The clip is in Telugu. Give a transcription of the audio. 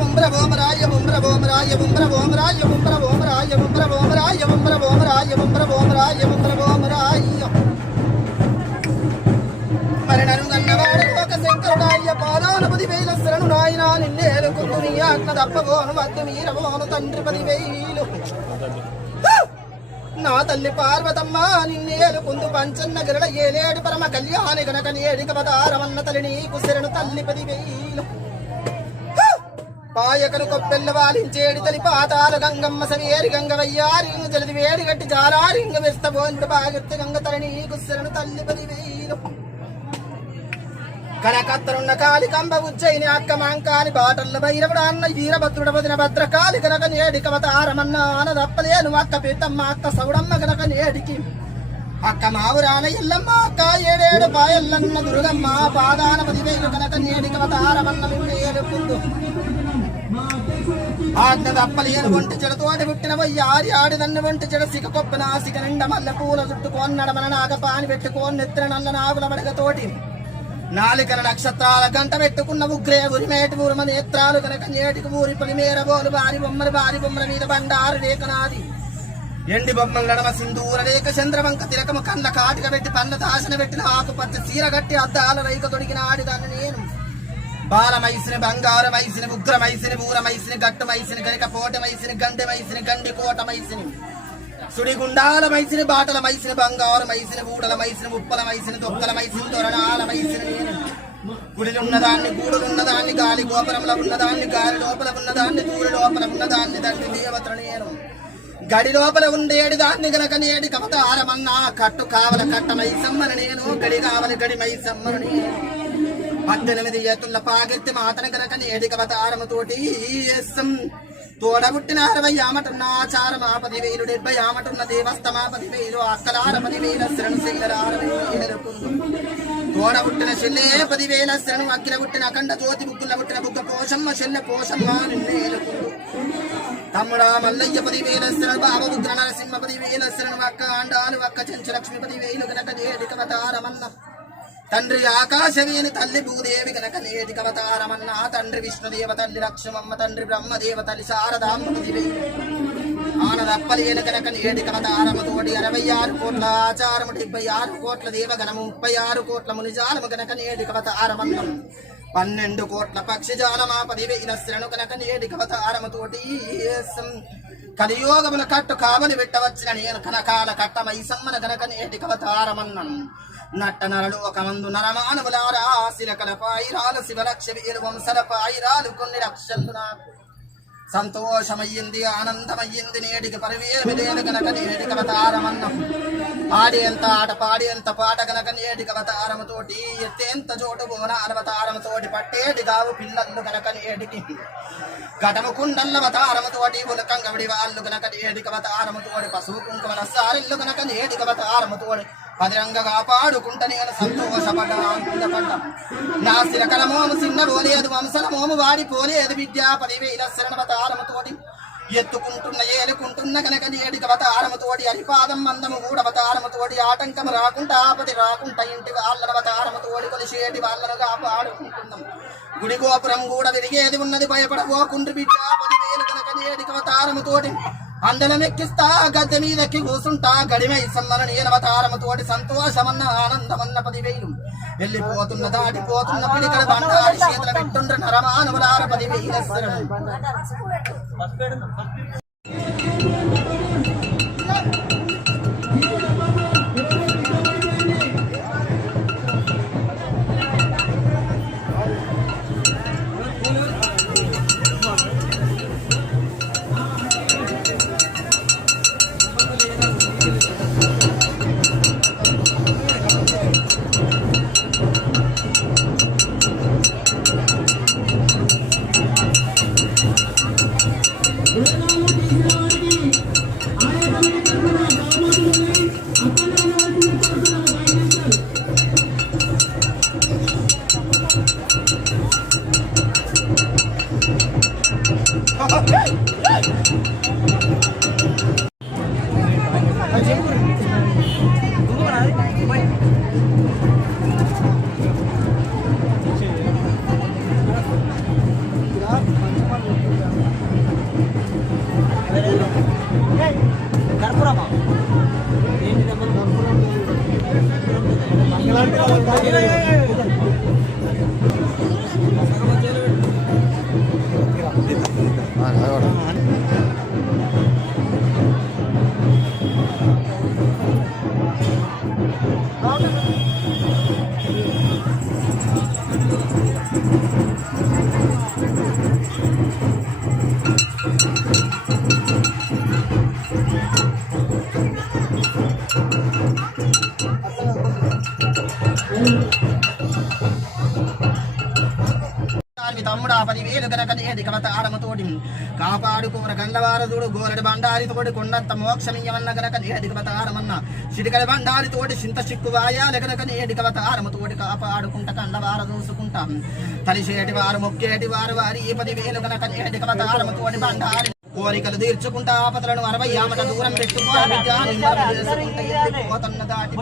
బొమ్మరాయ బొమ్మర బొమ్మరాయ బొమ్మర బొమ్మరాయ బొమ్మర బొమ్మరాయ బొమ్మర బొమ్మరాయ బొమ్మర బొమ్మరాయ బొమ్మర బొమ్మరాయ బొమ్మర బొమ్మరాయ బొమ్మర బొమ్మరాయ మరణను గన్నవాడు ఒక శంకరుడాయ పాదాన 10,000 శరణు నాయనా నిన్నేలుకుందు నీ ఆజ్ఞ తప్పబోను వద్దు మీరబోను తండ్రి 10,000 నా తల్లి పార్వతమ్మ నిన్నేలుకుందు పంచన్న గరళ ఏలేడు పరమ కళ్యాణి గనక నేడిక పదారమన్న తల్లి నీకు శరణు తల్లి 10,000 పాయకను కొప్పెల్ల వాలించేడి తలి పాతాల గంగమ్మ సవేరి గంగ వయ్యారింగ జలది వేడి గట్టి జారారింగ వెస్తబోనుడు బాగెత్తి గంగ తల్లి నీకు శరణు తల్లి 10,000 కనకత్తరున్న కాలి కంబ ఉజ్జయిని అక్క మాంకాని బాటల్ల భైరవుడు అన్న వీరభద్రుడ వదిన భద్రకాలి గనక నేడిక అవతారమన్న ఆనదప్పలేను అక్క పీతమ్మ అక్క సౌడమ్మ గనక నేడికి అక్క మావురాన ఇల్లమ్మ అక్క ఏడేడు పాయల్లన్న దుర్గమ్మ పాదాన 10,000 గనక నేడిక అవతారమన్న మిమ్మేలుకుందు ఆజ్ఞ తప్పలేను ఒంటి చెడతోటి పుట్టిన వయ్యారి ఆడిదన్ను ఒంటి చెడ సిక కొప్పిన సిక నిండ మల్లె పూల చుట్టుకోని నడమన నాగపాని పెట్టుకోని నెత్తిన నల్ల నాగుల బడగతోటి నాలికల నక్షత్రాల గంట పెట్టుకున్న ఉగ్రే ఉరిమేటి ఊరమ నేత్రాలు కనుక నేటికి ఊరి పొలిమేర బోలు భారీ బొమ్మల మీద బండారు రేఖనాది ఎండి బొమ్మల నడమ సింధూర రేఖ చంద్రవంక తిలకము కళ్ళ కాటిక పెట్టి పన్న దాసన పెట్టిన ఆకుపచ్చ చీర గట్టి అద్దాల రైక తొడిగిన ఆడిదాన్ని నేను బాలమైసిని బంగారమైసిని ఉగ్రమైసిని ఊరమైసిని గట్టుమైసిని గరిక పోటమైసిని గండెమైసిని గండి కోటమైసిని సుడిగుండాల మైసిని బాటల మైసిని బంగారు మైసిని బూడల మైసిని ఉప్పల మైసిని దొక్కల మైసిని తొరణాల మైసిని నేను గుడిలున్నదాన్ని గూడులున్నదాన్ని గాలి గోపురంలో ఉన్నదాన్ని గాలి లోపల ఉన్నదాన్ని దూరి లోపల ఉన్నదాన్ని దండి దేవతను నేను గడి లోపల ఉండేడి దాన్ని గనక నేడి కవతారమన్నా కట్టు కావల కట్ట మైసమ్మను నేను గడి కావలి గడి మైసమ్మను నేను 18 ఏతుల పాగెత్తి మాతన గనక నేడి కవతారముతోటి తోడబుట్టిన 60 ఆమటున్న ఆచారం 10,000 70 ఆమటున్న దేవస్తమా 10,000 అక్కలార 10,000 శరణు శిల్లర 60,000 తోడబుట్టిన చెల్లె 10,000 శరణు అక్కిల బుట్టిన అఖండ జ్యోతి బుక్కుల బుట్టిన బుగ్గ పోషమ్మ చెల్లె పోషమ్మ నిన్నేలుకుందు తమ్ముడా మల్లయ్య 10,000 శరణు బాబు ఉగ్ర నరసింహ 10,000 శరణు అక్క ఆండాలు అక్క చెంచు లక్ష్మి 10,000 గనక నేడిక అవతారమన్న తండ్రి ఆకాశవేని తల్లి భూదేవి గనక నేటిక అవతారమన్న తండ్రి విష్ణుదేవ తల్లి లక్ష్మమ్మ తండ్రి బ్రహ్మదేవ తల్లి శారదామ్మ 10,000 ఆనదప్పలేని గనక నేటిక అవతారముతోటి 66 కోట్ల ఆచారము 76 కోట్ల దేవగణము 36 కోట్ల మునిజాలము గనక నేటిక అవతారమన్నం 12 కోట్ల పక్షిజాలమా 10,000 శరణు గనక నేటిక అవతారముతోటి కలియోగముల కట్టు కావలి పెట్టవచ్చిన నేను కనకాల కట్ట మైసమ్మన గనక నేటిక అవతారమన్నం నట్ట నరలోకమందు నరమానవులారా శిలకల పాయిరాలు శివలక్ష వేలు వంశల పాయిరాలు కొన్ని లక్షలు నాకు సంతోషమయ్యింది ఆనందమయ్యింది నేటికి పరివేమి లేని గనక నేటికి అవతారమన్నం ఆడేంత ఆట పాడేంత పాట గనక నేటికి అవతారముతోటి ఎత్తేంత చోటు బోనాల అవతారముతోటి పట్టేటి గావు పిల్లలు గనక నేటికి ఘటము కుండల్ల అవతారముతోటి ఉలకంగవిడి వాళ్ళు గనక నేటికి అవతారముతోటి పశువు కుంకుమల సారిల్లు గనక నేటికి అవతారముతోటి పదిరంగగా పాడుకుంట నేను సంతోషపడ్డా నా శిరకల మోము చిన్న పోలేదు వంశల మోము వాడిపోలేదు బిడ్డ 10,000 శరణవతారముతోటి ఎత్తుకుంటున్న ఏలుకుంటున్న కనుక నేటికి అవతారముతోటి అరిపాదం మందము కూడా అవతారముతోటి ఆటంకము రాకుండా ఆపతి రాకుండా ఇంటి వాళ్ళ అవతారముతోటి కొలిసేటి వాళ్ళను కాపాడుకుంటున్నాం గుడి గోపురం కూడా విరిగేది ఉన్నది భయపడబోకుండ్రి బిడ్డ 10,000 కనుక నేటికి అవతారముతోటి అందలం ఎక్కిస్తా గద్దె మీదెక్కి కూసుంటా గడిమై సమ్మన నేనవతారముతోటి సంతోషమన్న ఆనందమన్న 10,000 వెళ్ళిపోతున్న దాటిపోతున్న పిడికల బండారి చేతుల పెట్టుండ్ర నరమానవులార 10,000 శరణు తమ్ముడా 10,000 గనక నేటి కవతారముతోటి కాపాడుకోర కండవారదుడు గోరడి బండారితోటి కొండంత మోక్షమియమన్న గనక నేటి కవతారమన్న సిటికల బండారితోటి చింత చిక్కు వాయాల గనక నేటి కవతారముతోటి కాపాడుకుంట కండవార చూసుకుంటాం తలిసేటి వారు మొక్కేటి వారు వారి 10,000 గనక నేటి కవతారముతోటి బండారి కోరికలు తీర్చుకుంటా ఆపదలను 60 ఆమట దూరం పెట్టుకోవాలి బిడ్డ నిమ్మలం చేసుకుంటా ఎత్తుకుపోతన్న దాటి